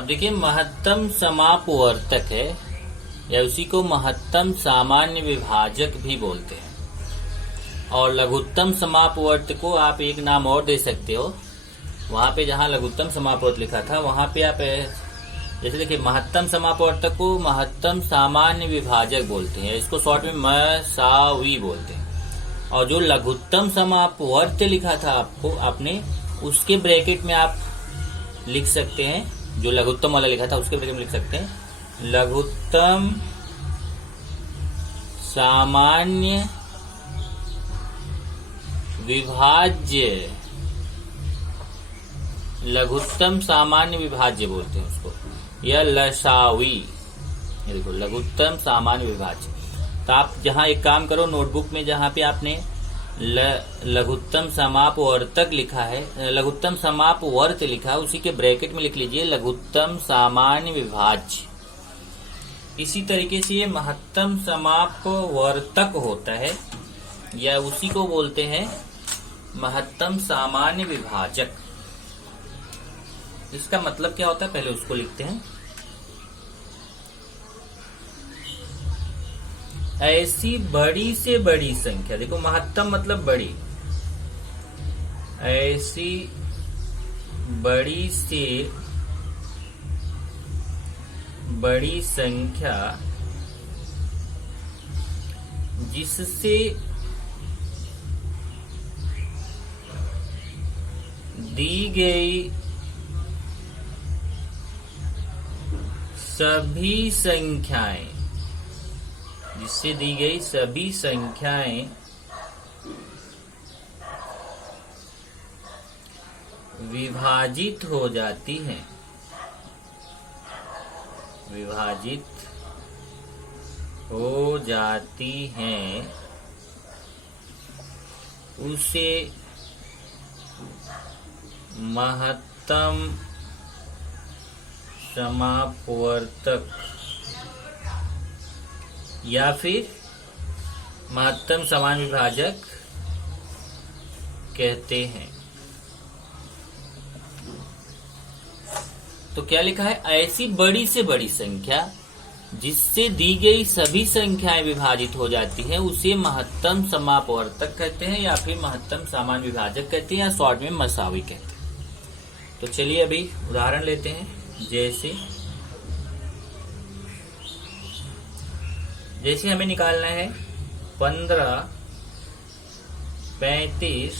अब देखिए महत्तम समापवर्तक है या उसी को महत्तम सामान्य विभाजक भी बोलते हैं। और लघुत्तम समापवर्तक को आप एक नाम और दे सकते हो। वहां पे जहां लघुत्तम समापवर्तक लिखा था वहां पे आप जैसे देखिए महत्तम समापवर्तक को महत्तम सामान्य विभाजक बोलते हैं, इसको शॉर्ट में मसावी बोलते हैं। और जो लघुत्तम समापवर्त लिखा था आपने उसके ब्रैकेट में आप लिख सकते हैं, जो लघुत्तम वाला लिखा था उसके ब्रैकेट में लिख सकते हैं लघुत्तम सामान्य विभाज्य। लघुत्तम सामान्य विभाज्य बोलते हैं उसको, या लसावी। ये देखो लघुत्तम सामान्य विभाज्य। तो आप जहां एक काम करो, नोटबुक में जहां पे आपने लघुत्तम समापवर्तक लिखा है, लघुत्तम समापवर्त लिखा है, उसी के ब्रैकेट में लिख लीजिए लघुत्तम सामान्य विभाज्य। इसी तरीके से ये महत्तम समापवर्तक होता है या उसी को बोलते हैं महत्तम सामान्य विभाजक। इसका मतलब क्या होता है पहले उसको लिखते हैं। ऐसी बड़ी से बड़ी संख्या, देखो महत्तम मतलब बड़ी, ऐसी बड़ी से बड़ी संख्या जिससे दी गई सभी संख्याएं, जिससे दी गई सभी संख्याएं विभाजित हो जाती हैं, विभाजित हो जाती हैं, उसे महत्तम समापवर्तक या फिर महत्तम समान विभाजक कहते हैं। तो क्या लिखा है, ऐसी बड़ी से बड़ी संख्या जिससे दी गई सभी संख्याएं विभाजित हो जाती हैं उसे महत्तम समापवर्तक कहते हैं या फिर महत्तम समान विभाजक कहते हैं या शॉर्ट में मसावी कहते हैं। तो चलिए अभी उदाहरण लेते हैं। जैसे हमें निकालना है 15, 35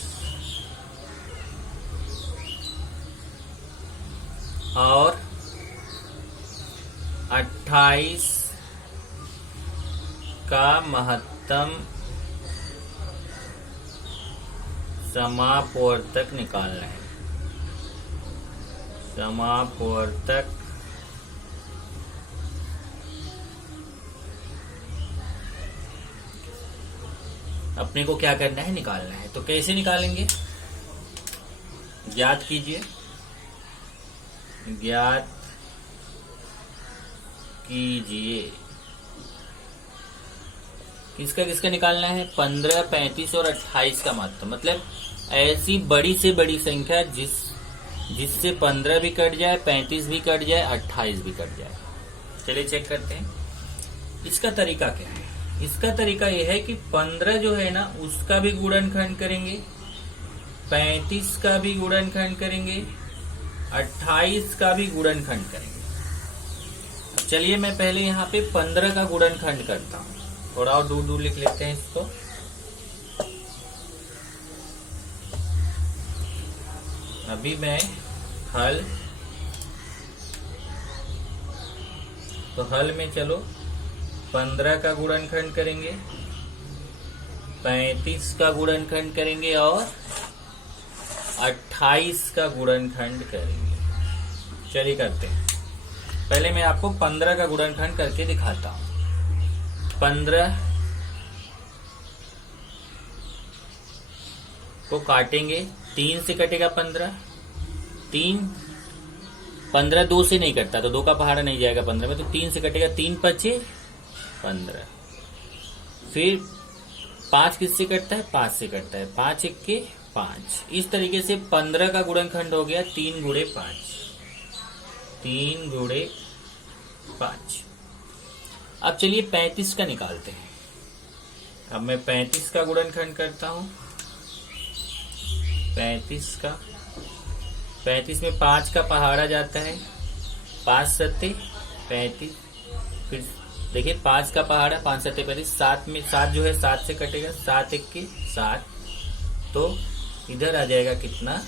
और 28 का महत्तम समापवर्तक निकालना है। समापवर्तक अपने को क्या करना है, निकालना है। तो कैसे निकालेंगे, ज्ञात कीजिए। ज्ञात कीजिए किसका किसका निकालना है, 15, 35 और 28 का महत्तम। मतलब ऐसी बड़ी से बड़ी संख्या जिससे 15 भी कट जाए, 35 भी कट जाए, 28 भी कट जाए। चलिए चेक करते हैं इसका तरीका क्या है। इसका तरीका यह है कि 15 जो है ना उसका भी गुणनखंड करेंगे, 35 का भी गुणनखंड करेंगे, 28 का भी गुणनखंड करेंगे। चलिए मैं पहले यहाँ पे 15 का गुणनखंड करता हूँ। थोड़ा और दूर दूर लिख लेते हैं इसको। अभी मैं हल में चलो 15 का गुणनखंड करेंगे, 35 का गुणनखंड करेंगे और 28 का गुणनखंड करेंगे। चलिए करते हैं। पहले मैं आपको 15 का गुणनखंड करके दिखाता हूं। 15 को काटेंगे, 3 से कटेगा 15, 15 2 से नहीं कटता, तो 2 का पहाड़ा नहीं जाएगा 15 में, तो 3 से कटेगा, 3 पचे 15। फिर 5 किससे कटता है, 5 से कटता है, 5 इक्के 5। इस तरीके से 15 का गुणनखंड हो गया 3 गुणे 5। 3 गुणे 5। अब चलिए 35 का निकालते हैं। अब मैं 35 का गुणनखंड करता हूं। 35 में 5 का पहाड़ा जाता है, 5 सत्ते 35। फिर देखिए 5 का पहाड़ा, 5 सत्ते 35, 7 में 7 जो है 7 से कटेगा, 7 1 7, तो इधर आ जाएगा कितना,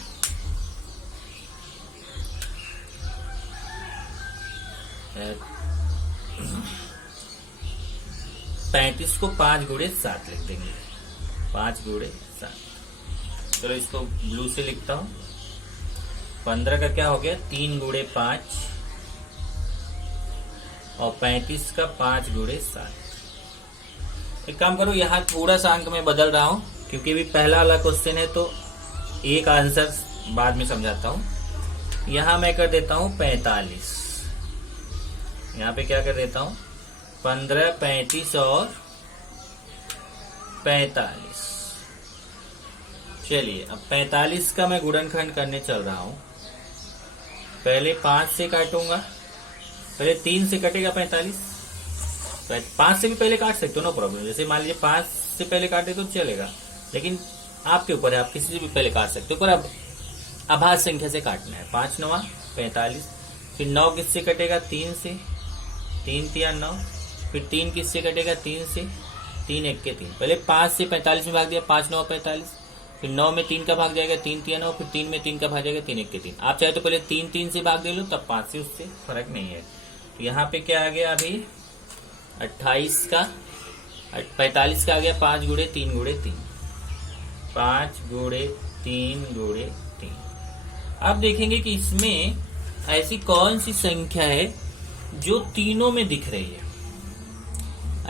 35 को 5 गुणे 7 लिख देंगे, 5 गुणे 7। चलो इसको ब्लू से लिखता हूं। 15 का क्या हो गया, 3 गुणे 5, और 35 का 5 गुणे 7। एक काम करो, यहाँ थोड़ा सा अंक में बदल रहा हूं क्योंकि अभी पहला वाला क्वेश्चन है, तो एक आंसर बाद में समझाता हूं। यहां मैं कर देता हूं 45। यहाँ पे क्या कर देता हूं, 15, 35 और 45। चलिए अब 45 का मैं गुणनखंड करने चल रहा हूं। पहले 5 से काटूंगा, पहले 3 से कटेगा 45, 5 से भी पहले काट सकते हो, नो प्रॉब्लम। जैसे मान लीजिए 5 से पहले काटे तो चलेगा, लेकिन आपके ऊपर है, आप किसी से भी पहले काट सकते हो, पर अब अभाज्य संख्या से काटना है। 5 9 45, फिर 9 किससे कटेगा, 3 से, 3 3 9, फिर 3 किससे कटेगा, 3 से, 3 1 के 3। पहले 5 से 45 में भाग दिया, 5 9 45, फिर 9 में 3 का भाग जाएगा, 3 3 9, फिर 3 में 3 का भाग जाएगा, 3 1 के 3। आप चाहे तो पहले 3 3 से भाग दे लो, तब 5 से, उससे फर्क नहीं है। तो यहाँ पे क्या आ गया अभी, 28 का 45 का आ गया 5 गुणे 3 गुणे 3, 5 गुणे 3 गुणे 3। अब देखेंगे कि इसमें ऐसी कौन सी संख्या है जो तीनों में दिख रही है।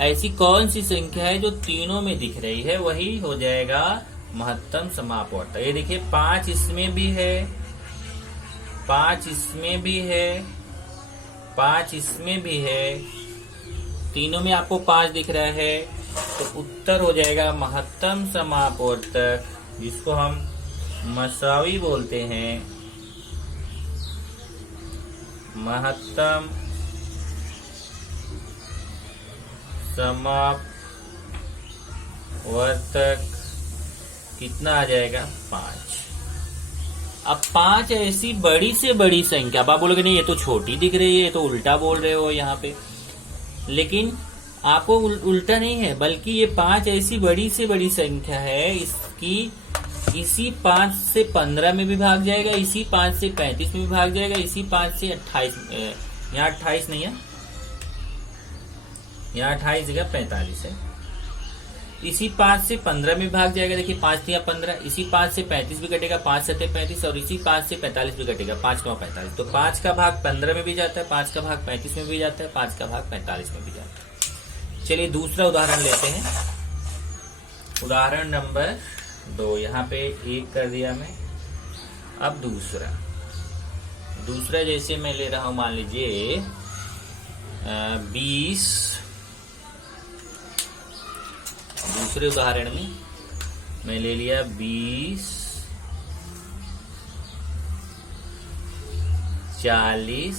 ऐसी कौन सी संख्या है जो तीनों में दिख रही है, वही हो जाएगा महत्तम समापवर्तक। ये देखिए 5 इसमें भी है, 5 इसमें भी है, 5 इसमें भी है, तीनों में आपको 5 दिख रहा है, तो उत्तर हो जाएगा महत्तम समापवर्तक, जिसको हम मसावी बोलते हैं। महत्तम समापवर्तक कितना आ जाएगा, 5। अब 5 ऐसी बड़ी से बड़ी संख्या, अब आप बोलोगे नहीं ये तो छोटी दिख रही है, ये तो उल्टा बोल रहे हो यहाँ पे, लेकिन आपको उल्टा नहीं है, बल्कि ये 5 ऐसी बड़ी से बड़ी संख्या है, इसकी इसी 5 से 15 में भी भाग जाएगा, इसी 5 से 35 में भी भाग जाएगा, इसी 5 से 28, यहाँ 28 नहीं है, यहाँ 28 जगह 45 है, इसी 5 से 15 में भाग जाएगा। देखिए 5 या 15, इसी 5 से 35 भी कटेगा, 5 7 35, और इसी 5 से 45 भी कटेगा, 5 9 45। तो 5 का भाग 15 में भी जाता है, 5 का भाग 35 में भी जाता है, 5 का भाग 45 में भी जाता है। चलिए दूसरा उदाहरण लेते हैं। उदाहरण नंबर 2, यहाँ पे 1 कर दिया मैं। अब दूसरा जैसे मैं ले रहा हूं, मान लीजिए 20। दूसरे उदाहरण में मैं ले लिया 20, 40,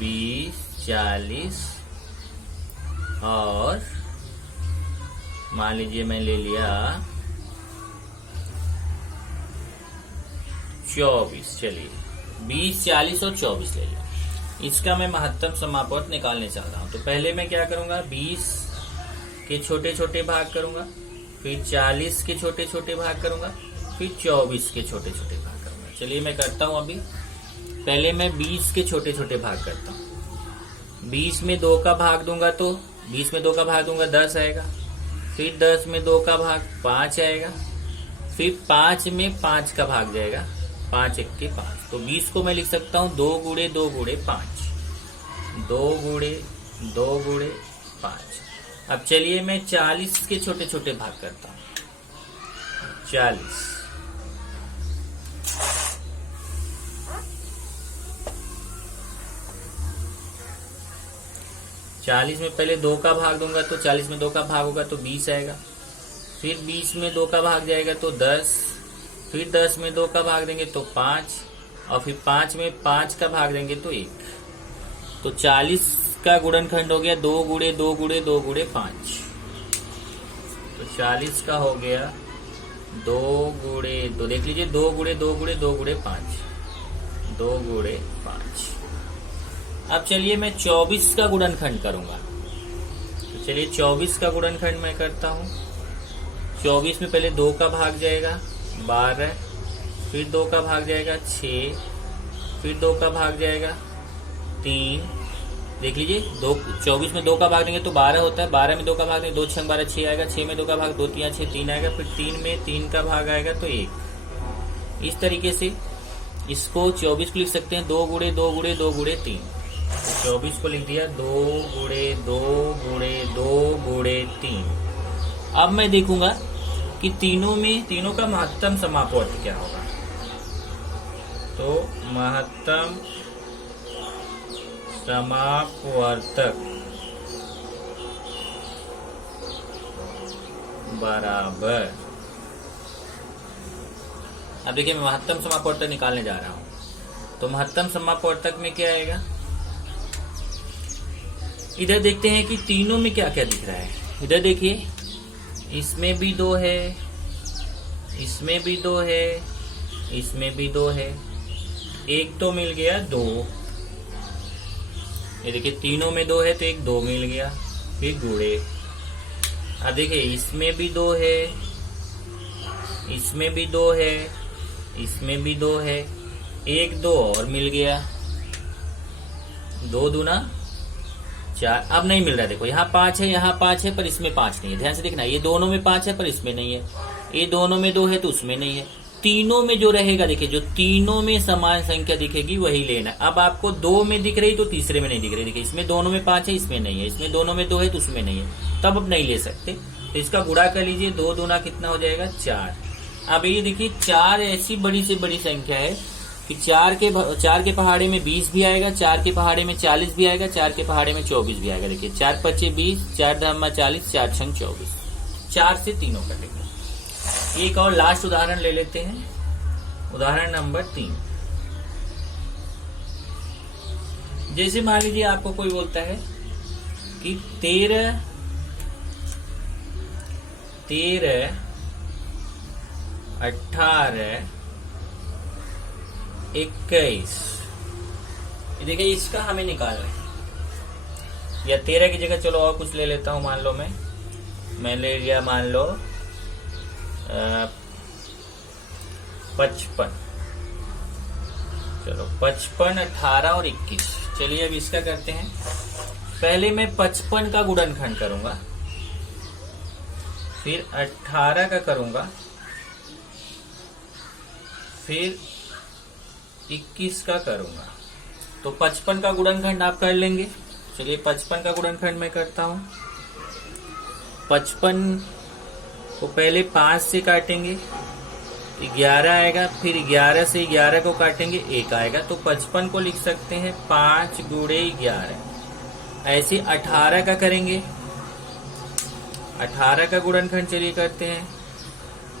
20 40, और मान लीजिए मैं ले लिया 24। चलिए 20 40 और 24 ले लिया। इसका मैं महत्तम समापवर्तक निकालने चाह रहा हूं। तो पहले मैं क्या करूंगा, 20 के छोटे छोटे भाग करूंगा, फिर 40 के छोटे छोटे भाग करूंगा, फिर 24 के छोटे छोटे भाग करूंगा। चलिए मैं करता हूं। अभी पहले मैं 20 के छोटे छोटे भाग करता हूं। 20 में 2 का भाग दूंगा तो 20 में 2 का भाग दूंगा 10 आएगा, फिर 10 में 2 का भाग 5 आएगा, फिर 5 में 5 का भाग जाएगा, 5 1 के 5। तो 20 को मैं लिख सकता हूं 2 गुणे 2 गुणे 5, 2 गुणे 2 गुणे 5। अब चलिए मैं 40 के छोटे छोटे भाग करता हूं। 40 में पहले 2 का भाग दूंगा तो 40 में 2 का भाग होगा तो 20 आएगा, फिर 20 में 2 का भाग जाएगा तो 10, फिर 10 में 2 का भाग देंगे तो 5, और फिर 5 में 5 का भाग देंगे तो 1। तो 40 का गुणनखंड हो गया 2 गुणे 2 गुणे 2 गुणे 5। तो 40 का हो गया 2 गुणे 2, देख लीजिए 2 गुणे 2 गुणे 2 गुणे 5, 2 गुणे 5। अब चलिए मैं 24 का गुणनखंड करूंगा। तो चलिए 24 का गुणनखंड मैं करता हूं। 24 में पहले 2 का भाग जाएगा 12, फिर 2 का भाग जाएगा 6, फिर 2 का भाग जाएगा 3। देख लीजिए 24 में 2 का भाग देंगे तो 12 होता है, 12 में 2 का भाग देंगे 2 6 12 6 आएगा, 6 में 2 का भाग 2 3 6 3 आएगा, फिर 3 में 3 का भाग आएगा तो 1। इस तरीके से इसको 24 को लिख सकते हैं 2 गुणे 2 गुणे 2 गुणे 3। 24 को लिख दिया 2 गुणे 2 गुणे 2 गुणे 3। अब मैं देखूंगा कि तीनों का महत्तम समापवर्त क्या होगा। तो महत्तम समापवर्तक बराबर, अब देखिए मैं महत्तम समापवर्तक निकालने जा रहा हूं। तो महत्तम समापवर्तक में क्या आएगा, इधर देखते हैं कि तीनों में क्या क्या दिख रहा है। इधर देखिए इसमें भी 2 है, इसमें भी 2 है, इसमें भी 2 है, एक तो मिल गया 2। ये देखिए तीनों में 2 है तो एक 2 मिल गया, फिर गुणे। अब देखिए इसमें भी 2 है, इसमें भी 2 है, इसमें भी 2 है, एक 2 और मिल गया, 2 दूना 4। अब नहीं मिल रहा, देखो यहाँ 5 है, यहाँ 5 है, पर इसमें 5 नहीं है। ध्यान से देखना, ये दोनों में 5 है पर इसमें नहीं है, ये दोनों में 2 है तो उसमें नहीं है। तीनों में जो रहेगा, देखिए जो तीनों में समान संख्या दिखेगी वही लेना। अब आपको 2 में दिख रही तो तीसरे में नहीं दिख रही। देखिए इसमें दोनों में 5 है, इसमें नहीं है, इसमें दोनों में 2 है तो उसमें नहीं है, तब अब नहीं ले सकते। तो इसका गुणा कर लीजिए, 2 दूना कितना हो जाएगा 4। अब ये देखिए 4 ऐसी बड़ी से बड़ी संख्या है कि 4 के पहाड़े में 20 भी आएगा, 4 के पहाड़े में 40 भी आएगा, 4 के पहाड़े में 24 भी आएगा। देखिए 4 पच्चे 20, 4 धामा 40, 4 छंग 24। 4 से तीनों कटेंगे। एक और लास्ट उदाहरण ले लेते हैं, उदाहरण नंबर 3। जैसे मान लीजिए आपको कोई बोलता है कि 13, 18, 21। देखिए इसका हमें निकालना है। या 13 की जगह चलो और कुछ ले लेता हूं। मान लो मैं ले लिया, मान लो 55। चलो 55, 18 और 21। चलिए अब इसका करते हैं। पहले मैं 55 का गुणनखंड करूंगा, फिर 18 का करूंगा, फिर 21 का करूंगा। तो 55 का गुणनखंड आप कर लेंगे। चलिए 55 का गुणनखंड मैं करता हूं। 55 को पहले 5 से काटेंगे, 11 आएगा, फिर 11 से 11 को काटेंगे, 1 आएगा। तो 55 को लिख सकते हैं 5 गुणे 11। ऐसे 18 का करेंगे। 18 का गुणनखंड चलिए करते हैं।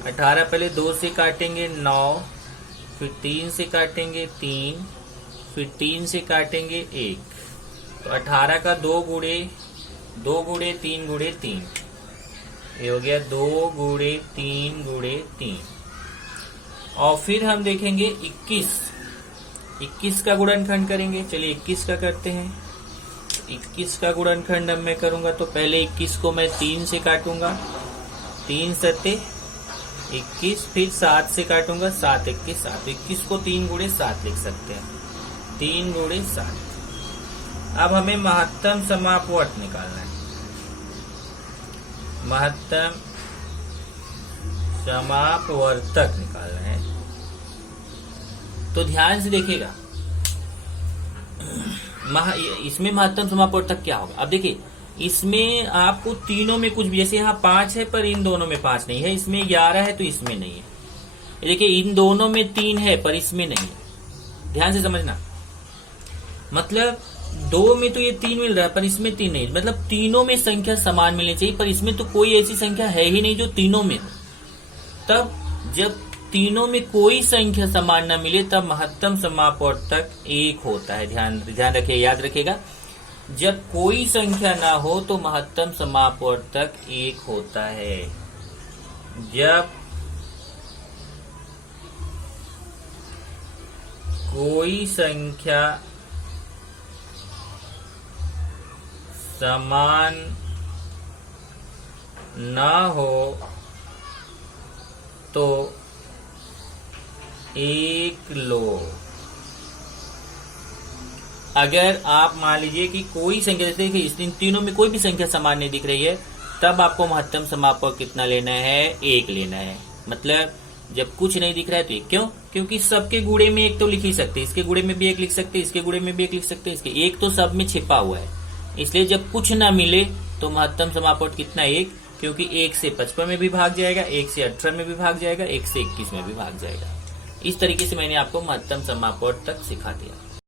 18 पहले 2 से काटेंगे 9, फिर 3 से काटेंगे 3, फिर 3 से काटेंगे 1। तो 18 का 2 गुणे 3 गुणे 3, ये हो गया 2 गुणे 3 गुणे 3। और फिर हम देखेंगे 21 का गुणनखंड करेंगे। चलिए 21 का करते हैं। 21 का गुणनखंड अब मैं करूंगा तो पहले 21 को मैं 3 से काटूंगा, 3 सत्ते 21, फिर 7 से काटूंगा, 7 21 7। 21 को 3 गुणे 7 लिख सकते हैं, 3 गुणे 7। अब हमें महत्तम समापवर्त निकालना है। महत्तम समापवर्तक निकालना है। तो ध्यान से देखिएगा, इसमें महत्तम समापवर्तक क्या होगा। अब देखिए इसमें आपको तीनों में कुछ भी, जैसे यहाँ 5 है पर इन दोनों में 5 नहीं है, इसमें 11 है तो इसमें नहीं है। देखिए इन दोनों में 3 है पर इसमें नहीं है। ध्यान से समझना, मतलब 2 में तो ये 3 मिल रहा है पर इसमें 3 नहीं। मतलब तीनों में संख्या समान मिलनी चाहिए, पर इसमें तो कोई ऐसी संख्या है ही नहीं जो तीनों में हो। तब जब तीनों में कोई संख्या समान न मिले तब महत्तम समापवर्तक 1 होता है। ध्यान रखिए, याद रखिएगा, जब कोई संख्या ना हो तो महत्तम समापवर्तक 1 होता है। जब कोई संख्या समान ना हो तो 1 लो। अगर आप मान लीजिए कि कोई संख्या, जैसे कि इन तीनों में कोई भी संख्या समान नहीं दिख रही है, तब आपको महत्तम समापवर्तक कितना लेना है? 1 लेना है। मतलब जब कुछ नहीं दिख रहा है तो 1। क्यों? क्योंकि सबके गुणे में 1 तो लिख ही सकते, इसके गुणे में भी 1 लिख सकते, इसके गुणे में भी 1 लिख सकते, इसके 1 तो सब में छिपा हुआ है। इसलिए जब कुछ ना मिले तो महत्तम समापवर्तक कितना? 1, क्योंकि 1 से 55 में भी भाग जाएगा, 1 से 18 में भी भाग जाएगा, 1 से 21 में भी भाग जाएगा। इस तरीके से मैंने आपको महत्तम समापवर्तक सिखा दिया।